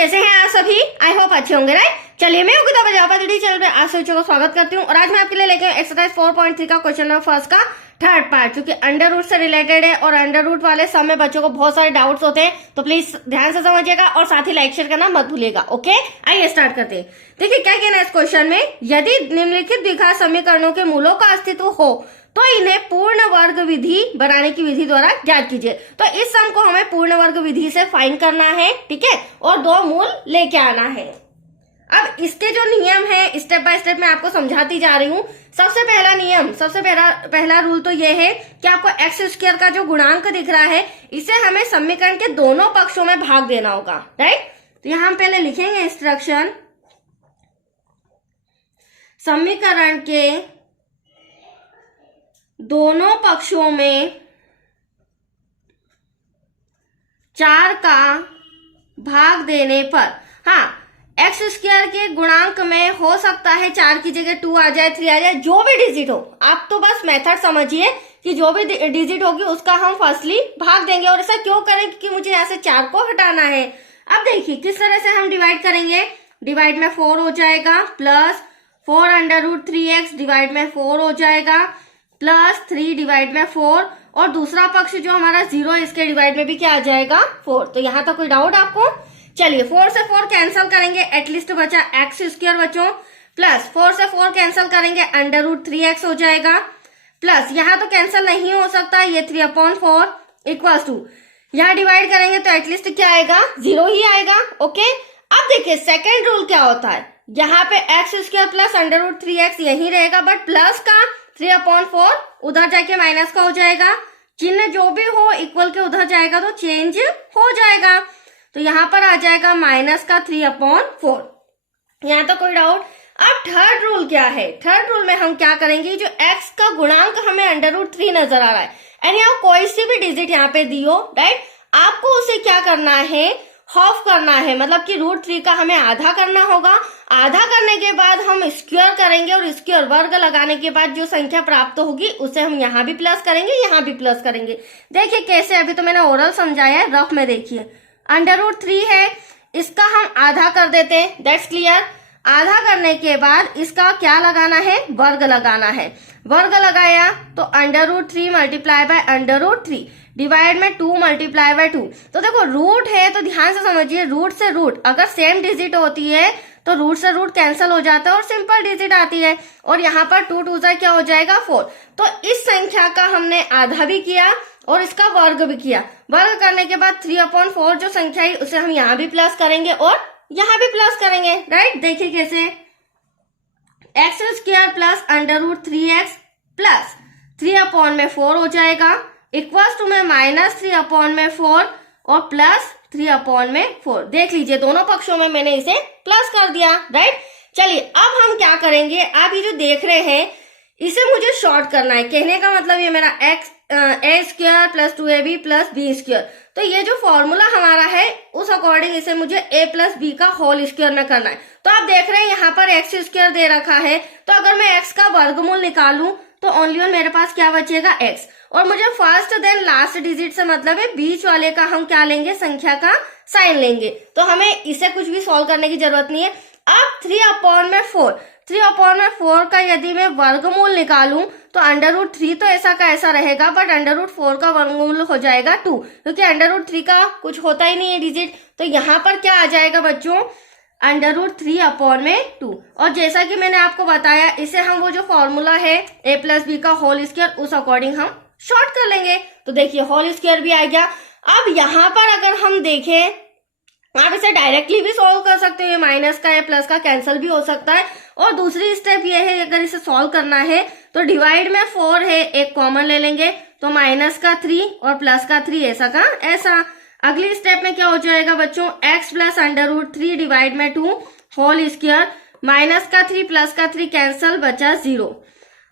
कैसे हैं आप सभी? आई होप अच्छे होंगे, राइट? चलिए, मैं योगिता प्रजापति चैनल पे आप सभी को स्वागत करती हूँ और आज मैं आपके लिए लेके एक्सरसाइज 4.3 का क्वेश्चन नंबर फर्स्ट का थर्ड पार्ट, क्योंकि अंडर रूट से रिलेटेड है और अंडर रूट वाले सब में बच्चों को बहुत सारे डाउट्स होते हैं, तो प्लीज ध्यान से समझिएगा और साथ ही लाइक शेयर करना मत भूलिएगा। ओके, आइए स्टार्ट करते हैं। देखिए क्या कहना है इस क्वेश्चन में, यदि निम्नलिखित द्विघात समीकरणों के मूलों का अस्तित्व हो तो इन्हें पूर्ण वर्ग विधि बनाने की विधि द्वारा ज्ञात कीजिए। तो इस सम को हमें पूर्ण वर्ग विधि से फाइंड करना है, ठीक है, और दो मूल लेके आना है। अब इसके जो नियम है स्टेप बाय स्टेप मैं आपको समझाती जा रही हूँ। सबसे पहला नियम, सबसे पहला रूल तो ये है कि आपको एक्स स्क्वायर का जो गुणांक दिख रहा है इसे हमें समीकरण के दोनों पक्षों में भाग देना होगा, राइट? तो यहां हम पहले लिखेंगे इंस्ट्रक्शन, समीकरण के दोनों पक्षों में 4 का भाग देने पर, हाँ, एक्स स्क्वायर के गुणांक में हो सकता है 4 की जगह 2 आ जाए, 3 आ जाए, जो भी डिजिट हो। आप तो बस मेथड समझिए कि जो भी डिजिट होगी उसका हम फर्स्टली भाग देंगे। और ऐसा क्यों करें? क्योंकि मुझे यहाँ से 4 को हटाना है। अब देखिए किस तरह से हम डिवाइड करेंगे। डिवाइड में 4 हो जाएगा, plus 4 under root 3x divide में 4 हो जाएगा, प्लस 3 डिवाइड में 4, और दूसरा पक्ष जो हमारा 0 इसके डिवाइड में भी क्या आ जाएगा, 4। तो यहाँ तक कोई डाउट आपको? चलिए, 4 से 4 कैंसिल करेंगे, एटलीस्ट बचा एक्स स्क्वायर बचो, प्लस 4 से 4 कैंसिल करेंगे, अंडर रूट 3x हो जाएगा, प्लस यहाँ तो कैंसिल नहीं हो सकता, ये 3/4 इक्वल्स टू, यहाँ डिवाइड करेंगे तो एटलीस्ट क्या आएगा, 0 ही आएगा। ओके, अब देखिए सेकेंड रूल क्या होता है, यहाँ पे x square plus under root 3x यही रहेगा, बट प्लस का 3/4 उधर जाके माइनस का हो जाएगा, चिन्ह जो भी हो इक्वल के उधर जाएगा तो चेंज हो जाएगा। तो यहाँ पर आ जाएगा माइनस का 3/4। यहाँ तो कोई डाउट? अब थर्ड रूल क्या है? थर्ड रूल में हम क्या करेंगे, जो x का गुणांक हमें अंडर रूट 3 नजर आ रहा है, एंड यहाँ कोई सी भी डिजिट यहाँ पे दी हो, राइट, आपको उसे क्या करना है, हाफ करना है, मतलब कि रूट 3 का हमें आधा करना होगा। आधा करने के बाद हम स्क्वायर करेंगे और स्क्वायर वर्ग लगाने के बाद जो संख्या प्राप्त होगी उसे हम यहाँ भी प्लस करेंगे, यहाँ भी प्लस करेंगे। देखिए कैसे, अभी तो मैंने ओरल समझाया है, रफ में देखिए। अंडर रूट 3 है, इसका हम आधा कर देते हैं, दैट्स क्लियर। आधा करने के बाद इसका क्या लगाना है, वर्ग लगाना है। वर्ग लगाया तो under root 3 multiply by under root 3 divide में 2 मल्टीप्लाई बाय 2। तो देखो रूट है तो ध्यान से समझिए, रूट से रूट अगर सेम डिजिट होती है तो रूट से रूट कैंसिल हो जाता है और सिंपल डिजिट आती है, और यहाँ पर 2 2 जा क्या हो जाएगा, 4। तो इस संख्या का हमने आधा भी किया और इसका वर्ग भी किया। वर्ग करने के बाद 3/4 जो संख्या है उसे हम यहाँ भी प्लस करेंगे और यहाँ भी प्लस करेंगे, राइट? देखिए कैसे, x square plus under root 3x plus 3/4 हो जाएगा, इक्वल्स टू में माइनस 3/4 और प्लस 3/4। देख लीजिए दोनों पक्षों में मैंने इसे प्लस कर दिया, राइट? चलिए अब हम क्या करेंगे, आप ये जो देख रहे हैं इसे मुझे शॉर्ट करना है। कहने का मतलब ये मेरा a square plus 2ab plus b square, तो ये जो फॉर्मूला हमारा है उस अकॉर्डिंग इसे मुझे a प्लस b का होल स्क्वायर में करना है। तो आप देख रहे हैं यहाँ पर एक्स स्क्वायर दे रखा है, तो अगर मैं x का वर्गमूल निकालूं तो ओनली वन मेरे पास क्या बचेगा, x। और मुझे फर्स्ट देन लास्ट डिजिट से मतलब है बीच वाले का हम क्या लेंगे, संख्या का साइन लेंगे। तो हमें इसे कुछ भी सॉल्व करने की जरूरत नहीं है। अब 3/4 का यदि मैं वर्गमूल निकालूं तो अंडर रूट 3 तो ऐसा का ऐसा रहेगा, बट अंडर रूट 4 का वर्गमूल हो जाएगा 2, क्योंकि अंडर रूट 3 का कुछ होता ही नहीं है डिजिट। तो यहाँ पर क्या आ जाएगा बच्चों, अंडर रूट 3/2। और जैसा कि मैंने आपको बताया इसे हम वो जो फॉर्मूला है a प्लस बी का होल स्क्वायर उस अकॉर्डिंग हम शॉर्ट कर लेंगे। तो देखिए होल स्क्वायर भी आ गया। अब यहाँ पर अगर हम देखें, आप इसे डायरेक्टली भी सॉल्व कर सकते हो, माइनस का या प्लस का कैंसिल भी हो सकता है। और दूसरी स्टेप ये है, अगर इसे सॉल्व करना है तो डिवाइड में 4 है, एक कॉमन ले लेंगे, तो माइनस का 3 और प्लस का 3 ऐसा का ऐसा। अगली स्टेप में क्या हो जाएगा बच्चों, x plus under root 3 divide में 2 होल स्क्वायर, माइनस का 3 प्लस का 3 कैंसिल, बचा 0।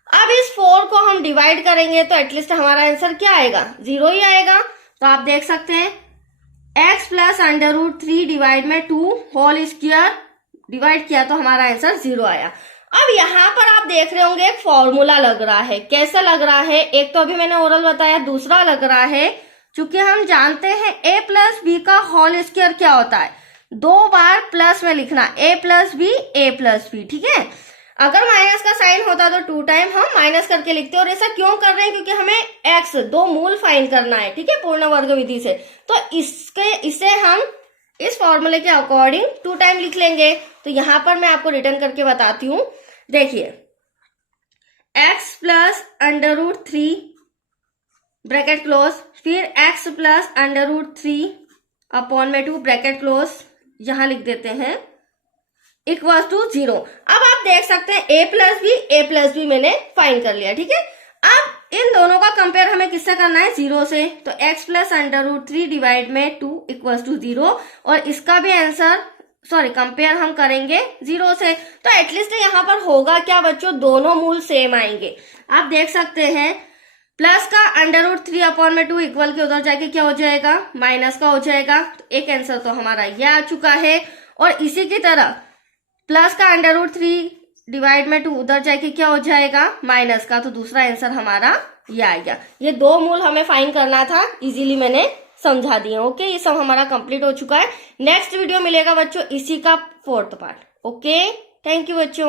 अब इस 4 को हम डिवाइड करेंगे तो एटलीस्ट हमारा आंसर क्या आएगा, 0 ही आएगा। तो आप देख सकते हैं x plus under root 3 divide में 2 होल स्क्वायर डिवाइड किया तो हमारा आंसर 0 आया। अब यहाँ पर आप देख रहे होंगे एक फॉर्मूला लग रहा है। कैसा लग रहा है, एक तो अभी मैंने ओरल बताया, दूसरा लग रहा है चूंकि हम जानते हैं a प्लस बी का होल स्क्वायर क्या होता है, 2 बार प्लस में लिखना, a प्लस बी, ठीक है। अगर माइनस का साइन होता तो 2 टाइम हम माइनस करके लिखते, और ऐसा क्यों कर रहे हैं, क्योंकि हमें x 2 मूल फाइंड करना है, ठीक है, पूर्ण वर्ग विधि से। तो इसे हम इस फॉर्मूले के अकॉर्डिंग 2 टाइम लिख लेंगे। तो यहां पर मैं आपको रिटर्न करके बताती हूं। देखिए, x प्लस √3 ब्रैकेट क्लोज, फिर x प्लस √3 अपॉन में 2 ब्रैकेट क्लोज, यहां लिख देते हैं, इक्वल टू 0। अब आप देख सकते हैं a प्लस बी मैंने फाइंड कर लिया, ठीक है। अब इन दोनों का कंपेयर हमें किससे करना है, 0 से। तो x प्लस √3 डिवाइड में 2 इक्वल टू 0, और इसका भी आंसर कंपेयर हम करेंगे 0 से। तो एटलीस्ट यहाँ पर होगा क्या बच्चों, दोनों मूल सेम आएंगे। आप देख सकते हैं प्लस का √3 अपॉन में 2 इक्वल के उधर जाके क्या हो जाएगा, माइनस का हो जाएगा। तो एक आंसर तो हमारा ये आ चुका है। और इसी की तरह प्लस का √3 डिवाइड में 2 उधर जाके क्या हो जाएगा, माइनस का। तो दूसरा आंसर हमारा ये आ गया। ये 2 मूल हमें फाइंड करना था, इजीली मैंने समझा दिया। ओके, ये सब हमारा कंप्लीट हो चुका है। नेक्स्ट वीडियो मिलेगा बच्चों इसी का 4th part. Okay, thank you बच्चों।